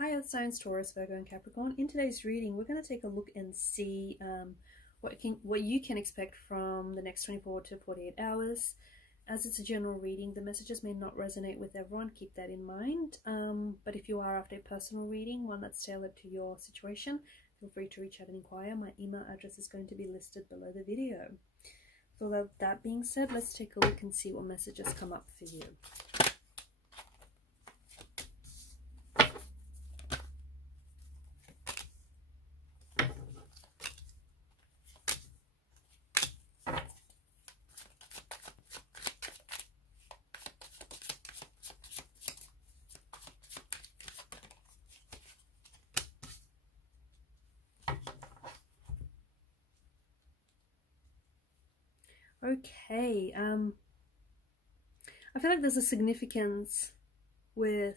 Hi Earth Signs, Taurus, Virgo and Capricorn. In today's reading, we're going to take a look and see what you can expect from the next 24 to 48 hours. As it's a general reading, the messages may not resonate with everyone. Keep that in mind. But if you are after a personal reading, one that's tailored to your situation, feel free to reach out and inquire. My email address is going to be listed below the video. So that being said, let's take a look and see what messages come up for you. Okay, I feel like there's a significance with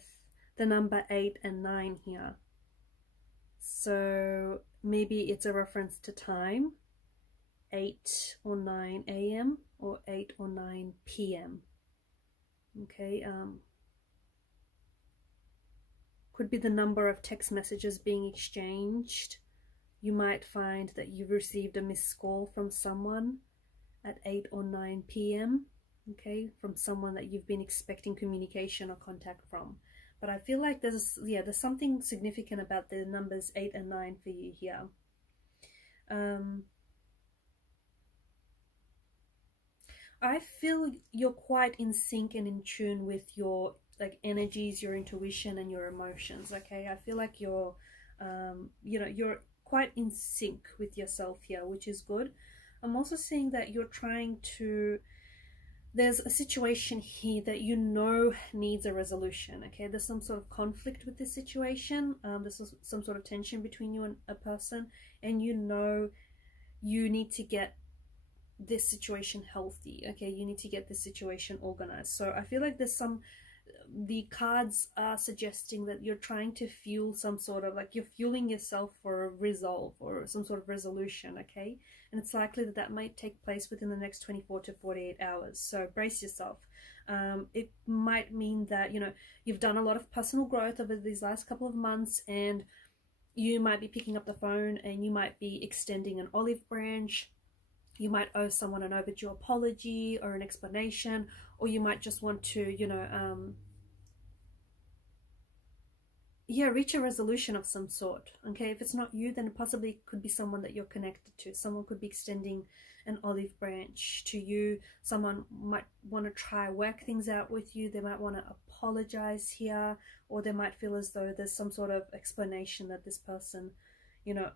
the number 8 and 9 here. So maybe it's a reference to time, 8 or 9 a.m. or 8 or 9 p.m. Okay, could be the number of text messages being exchanged. You might find that you've received a missed call from someone at 8 or 9 p.m. okay, from someone that you've been expecting communication or contact from. But I feel like there's something significant about the numbers 8 and 9 for you here. I feel you're quite in sync and in tune with your energies, your intuition and your emotions. Okay, I feel like you're you're quite in sync with yourself here, which is good. I'm also seeing that you're trying to, there's a situation here that you know needs a resolution. Okay, there's some sort of conflict with this situation. There's some sort of tension between you and a person, and you know you need to get this situation healthy. Okay, you need to get this situation organized. So I feel like the cards are suggesting that you're trying to fuel some sort of, like, you're fueling yourself for a resolve or some sort of resolution. Okay, and it's likely that that might take place within the next 24 to 48 hours. So brace yourself. It might mean that you've done a lot of personal growth over these last couple of months, and you might be picking up the phone and you might be extending an olive branch. You might owe someone an overdue apology or an explanation, or you might just want to reach a resolution of some sort. Okay, if it's not you, then it possibly could be someone that you're connected to. Someone could be extending an olive branch to you. Someone might want to try work things out with you. They might want to apologize here, or they might feel as though there's some sort of explanation that this person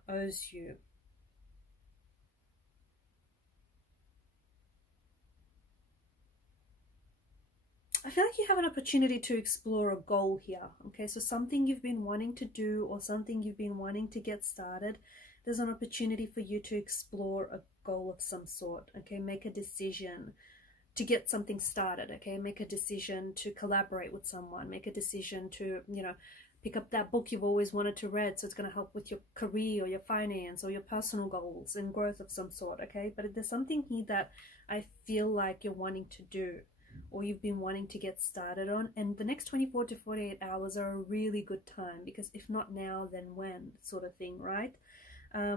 owes you. I feel like you have an opportunity to explore a goal here. Okay, so something you've been wanting to do or something you've been wanting to get started, there's an opportunity for you to explore a goal of some sort. Okay, make a decision to get something started. Okay, make a decision to collaborate with someone, make a decision to pick up that book you've always wanted to read, so it's going to help with your career or your finance or your personal goals and growth of some sort. Okay, but there's something here that I feel like you're wanting to do or you've been wanting to get started on, and the next 24 to 48 hours are a really good time, because if not now, then when, sort of thing, right? I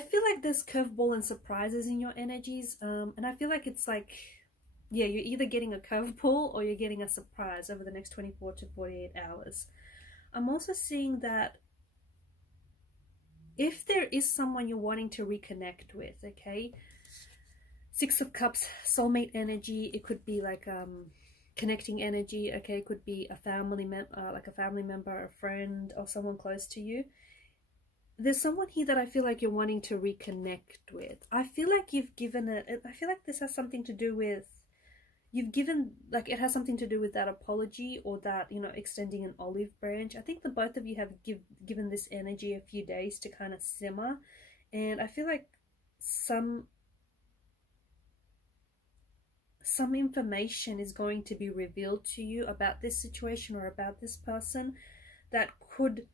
feel like there's curveball and surprises in your energies, and I feel like it's like, yeah, you're either getting a curveball or you're getting a surprise over the next 24 to 48 hours. I'm also seeing that if there is someone you're wanting to reconnect with, okay, Six of Cups, soulmate energy. It could be like connecting energy. Okay, it could be a family member, a friend, or someone close to you. There's someone here that I feel like you're wanting to reconnect with. I feel like you've given it. I feel like this has something to do with it has something to do with that apology or that extending an olive branch. I think the both of you have given this energy a few days to kind of simmer, and I feel like some information is going to be revealed to you about this situation or about this person that could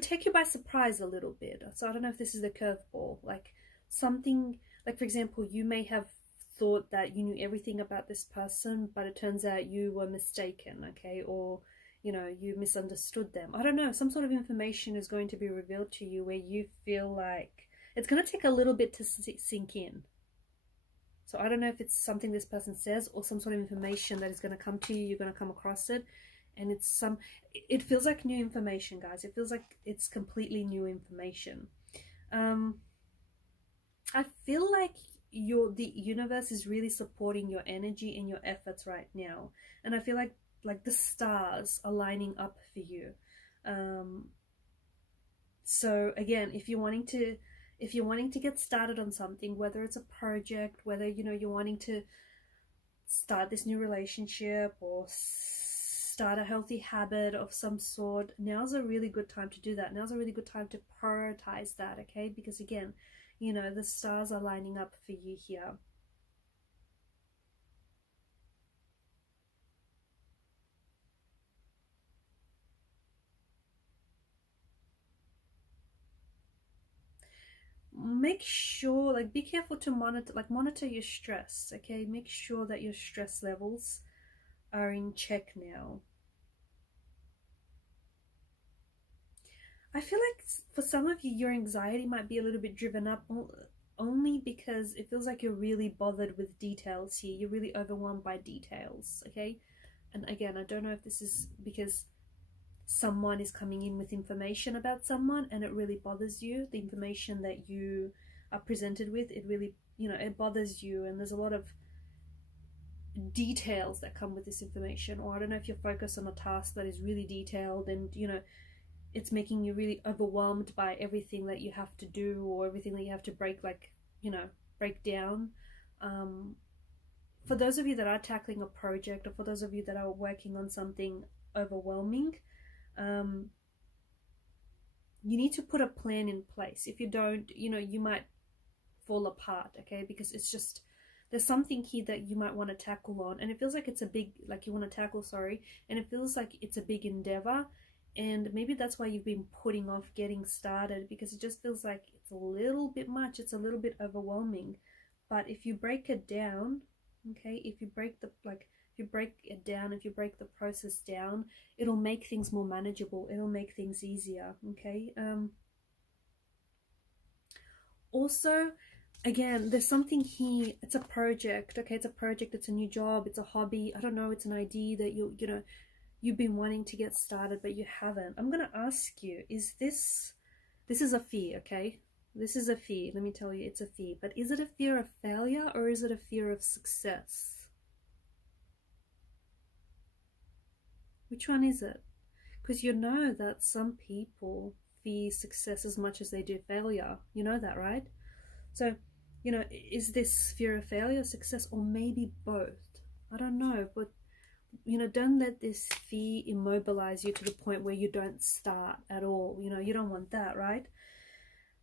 take you by surprise a little bit. So I don't know if this is a curveball, like something, like for example, you may have thought that you knew everything about this person, but it turns out you were mistaken, okay? Or, you know, you misunderstood them. I don't know, some sort of information is going to be revealed to you where you feel like it's going to take a little bit to sink in. So I don't know if it's something this person says or some sort of information that is going to come to you, you're going to come across it, and it feels like new information, guys. It feels like it's completely new information. I feel like the universe is really supporting your energy and your efforts right now, and I feel like the stars are lining up for you. So again, if you're wanting to get started on something, whether it's a project, whether, you know, you're wanting to start this new relationship or start a healthy habit of some sort, now's a really good time to do that. Now's a really good time to prioritize that, okay? Because again, you know, the stars are lining up for you here. Make sure, like, be careful to monitor your stress, okay? Make sure that your stress levels are in check now. I feel like for some of you, your anxiety might be a little bit driven up only because it feels like you're really bothered with details here. You're really overwhelmed by details, okay? And again, I don't know if this is because someone is coming in with information about someone and it really bothers you. The information that you are presented with, it really, you know, it bothers you, and there's a lot of details that come with this information. Or I don't know if you're focused on a task that is really detailed and, you know, it's making you really overwhelmed by everything that you have to do or everything that you have to break down. For those of you that are tackling a project, or for those of you that are working on something overwhelming, you need to put a plan in place. If you don't, you know, you might fall apart, okay? Because it's just, there's something here that you might want to tackle on, and it feels like it's a big, like you want to tackle, sorry, and it feels like it's a big endeavor, and maybe that's why you've been putting off getting started, because it just feels like it's a little bit much, it's a little bit overwhelming. But if you break it down, okay, if you break it down, if you break the process down, it'll make things more manageable, it'll make things easier, okay? Also, again, there's something here, it's a project, okay? It's a project, it's a new job, it's a hobby, I don't know, it's an idea that you've been wanting to get started but you haven't. I'm going to ask you, is this is a fear, okay? This is a fear, let me tell you, it's a fear. But is it a fear of failure or is it a fear of success? Which one is it? Because you know that some people fear success as much as they do failure. You know that, right? So, you know, is this fear of failure, success, or maybe both? I don't know, but, you know, don't let this fear immobilize you to the point where you don't start at all. You know, you don't want that, right?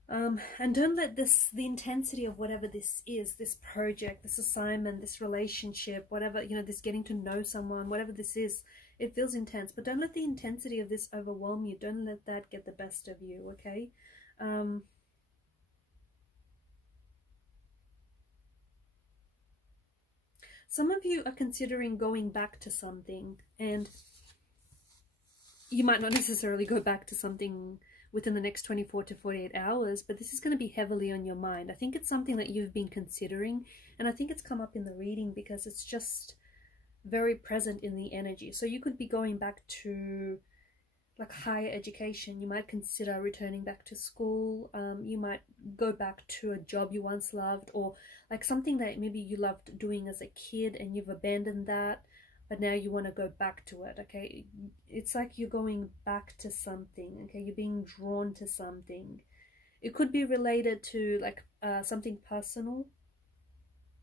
And don't let the intensity of whatever this is, this project, this assignment, this relationship, whatever, you know, this getting to know someone, whatever this is, it feels intense, but don't let the intensity of this overwhelm you. Don't let that get the best of you, okay? Some of you are considering going back to something, and you might not necessarily go back to something within the next 24 to 48 hours, but this is going to be heavily on your mind. I think it's something that you've been considering, and I think it's come up in the reading because it's just very present in the energy. So you could be going back to like higher education. You might consider returning back to school. You might go back to a job you once loved, or like something that maybe you loved doing as a kid and you've abandoned that, but now you want to go back to it, okay? It's like you're going back to something, okay? You're being drawn to something. It could be related to like something personal,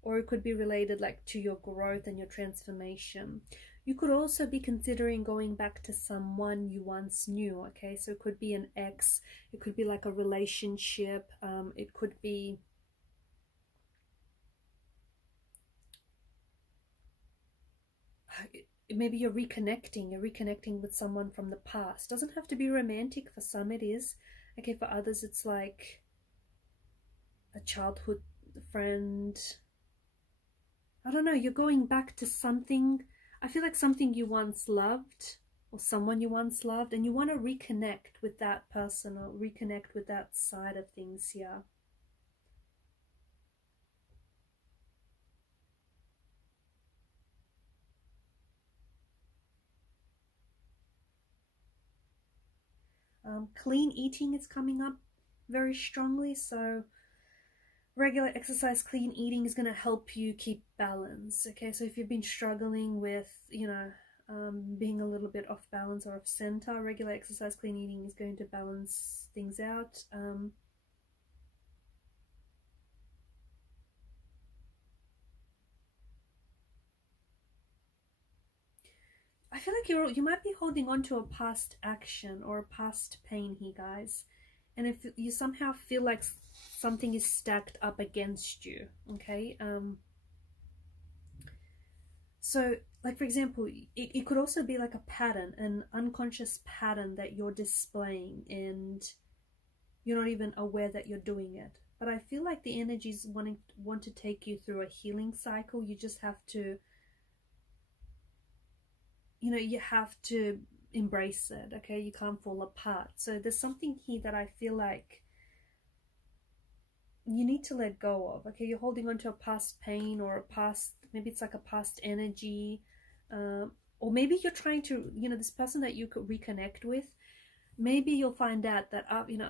or it could be related like to your growth and your transformation. You could also be considering going back to someone you once knew, okay? So it could be an ex, it could be like a relationship, it could be maybe you're reconnecting with someone from the past. Doesn't have to be romantic. For some it is, okay? For others it's like a childhood friend, I don't know, you're going back to something. I feel like something you once loved, or someone you once loved, and you want to reconnect with that person or reconnect with that side of things here. Clean eating is coming up very strongly, so regular exercise, clean eating is going to help you keep balance. Okay, so if you've been struggling with, being a little bit off balance or off center, regular exercise, clean eating is going to balance things out. I feel like you might be holding on to a past action or a past pain here, guys. And if you somehow feel like something is stacked up against you, okay? So, like for example, it could also be like a pattern, an unconscious pattern that you're displaying, and you're not even aware that you're doing it. But I feel like the energies want to take you through a healing cycle. You just have to, you have to embrace it, okay? You can't fall apart. So there's something here that I feel like you need to let go of, okay? You're holding on to a past pain or a past, maybe it's like a past energy, or maybe you're trying to, this person that you could reconnect with, maybe you'll find out that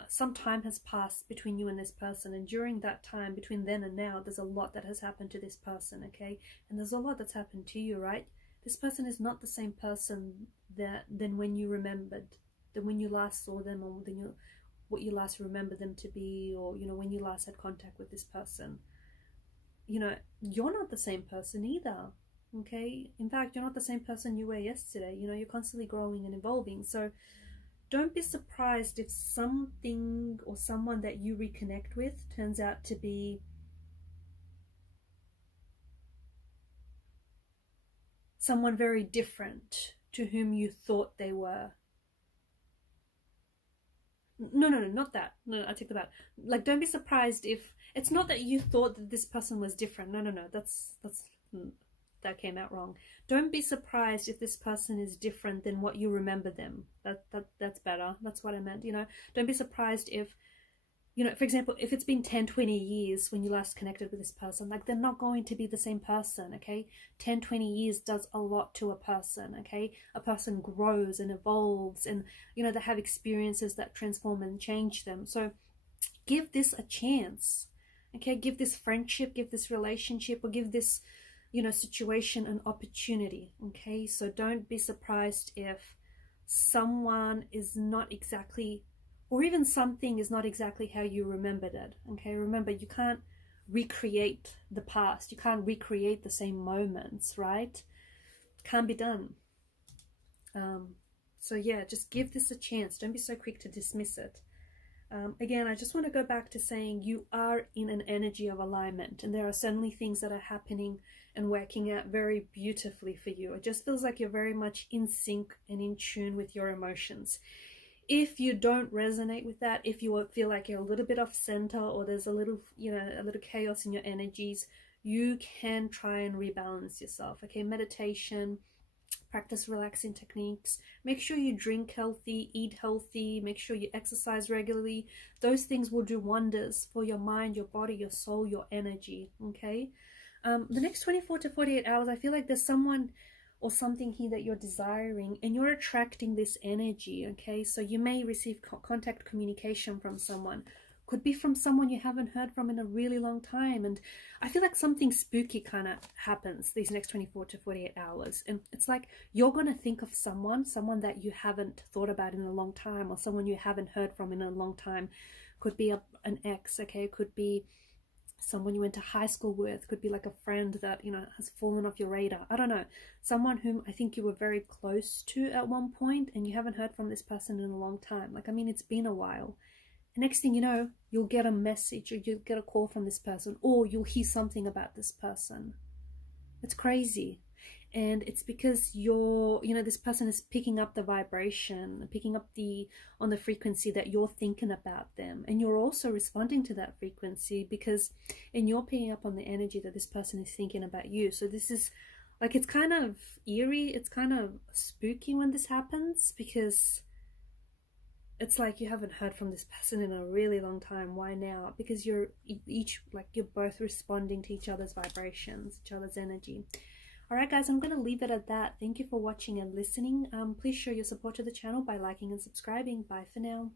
some time has passed between you and this person, and during that time between then and now, there's a lot that has happened to this person, okay? And there's a lot that's happened to you, right? This person is not the same person than when you remembered, than when you last saw them, or what you last remember them to be, or when you last had contact with this person. You're not the same person either, okay? In fact, you're not the same person you were yesterday. You're constantly growing and evolving. So don't be surprised if something or someone that you reconnect with turns out to be someone very different to whom you thought they were. No, not that. No, I take that back. Like, don't be surprised if it's not that you thought that this person was different. No. That came out wrong. Don't be surprised if this person is different than what you remember them. That's better. That's what I meant. Don't be surprised if, for example, if it's been 10, 20 years when you last connected with this person, like, they're not going to be the same person, okay? 10, 20 years does a lot to a person, okay? A person grows and evolves, and, they have experiences that transform and change them. So give this a chance, okay? Give this friendship, give this relationship, or give this, situation an opportunity, okay? So don't be surprised if someone is not exactly, or even something is not exactly how you remembered it, okay? Remember, you can't recreate the past. You can't recreate the same moments, right? Can't be done. So yeah, just give this a chance. Don't be so quick to dismiss it. Again, I just want to go back to saying you are in an energy of alignment, and there are certainly things that are happening and working out very beautifully for you. It just feels like you're very much in sync and in tune with your emotions. If you don't resonate with that, if you feel like you're a little bit off center, or there's a little chaos in your energies, you can try and rebalance yourself, okay? Meditation, practice relaxing techniques, make sure you drink healthy, eat healthy, make sure you exercise regularly. Those things will do wonders for your mind, your body, your soul, your energy, okay? The next 24 to 48 hours, I feel like there's someone or something here that you're desiring, and you're attracting this energy, okay? So you may receive contact communication from someone. Could be from someone you haven't heard from in a really long time. And I feel like something spooky kind of happens these next 24 to 48 hours. And it's like you're going to think of someone that you haven't thought about in a long time, or someone you haven't heard from in a long time. Could be an ex, okay? Could be someone you went to high school with, could be like a friend that has fallen off your radar. I don't know, someone whom I think you were very close to at one point, and you haven't heard from this person in a long time. Like, I mean, it's been a while. And next thing you know, you'll get a message, or you'll get a call from this person, or you'll hear something about this person. It's crazy. And it's because you're, you know, this person is picking up the vibration, picking up the on the frequency that you're thinking about them, and you're also responding to that frequency, because and you're picking up on the energy that this person is thinking about you. So this is like, it's kind of eerie, it's kind of spooky when this happens, because it's like you haven't heard from this person in a really long time. Why now? Because you're each, like, you're both responding to each other's vibrations, each other's energy. Alright guys, I'm going to leave it at that. Thank you for watching and listening. Please show your support to the channel by liking and subscribing. Bye for now.